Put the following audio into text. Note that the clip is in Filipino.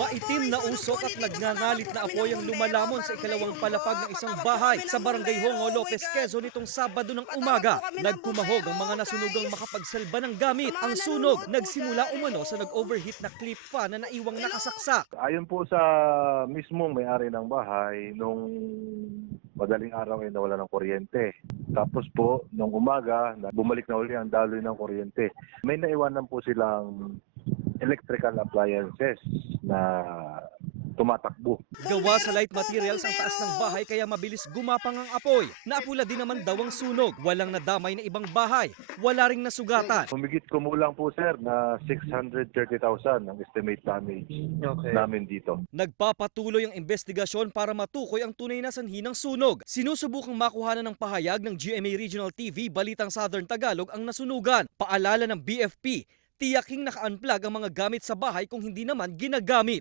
Maitim na usok at nagngangalit na apoy ang lumalamon sa ikalawang palapag ng isang bahay sa barangay Hongo, Lopez, Quezon nitong Sabado ng umaga. Nagkumahog ang mga nasunugang makapagsalba ng gamit. Ang sunog nagsimula umano sa nag-overheat na clip fan na naiwang nakasaksak. Ayon po sa mismong may-ari ng bahay, nung madaling araw ay nawala ng kuryente. Tapos po, nung umaga, bumalik na uli ang daloy ng kuryente. May naiwanan po silang electrical appliances na tumatakbo. Gawa sa light materials ang taas ng bahay kaya mabilis gumapang ang apoy. Naapula din naman daw ang sunog. Walang nadamay na ibang bahay. Wala ring nasugatan. Humigit kumulang po sir na 630,000 ang estimate damage namin dito. Nagpapatuloy ang investigasyon para matukoy ang tunay na sanhi ng sunog. Sinusubukang makuhanan ng pahayag ng GMA Regional TV Balitang Southern Tagalog ang nasunugan. Paalala ng BFP, tiyaking naka-unplug ang mga gamit sa bahay kung hindi naman ginagamit.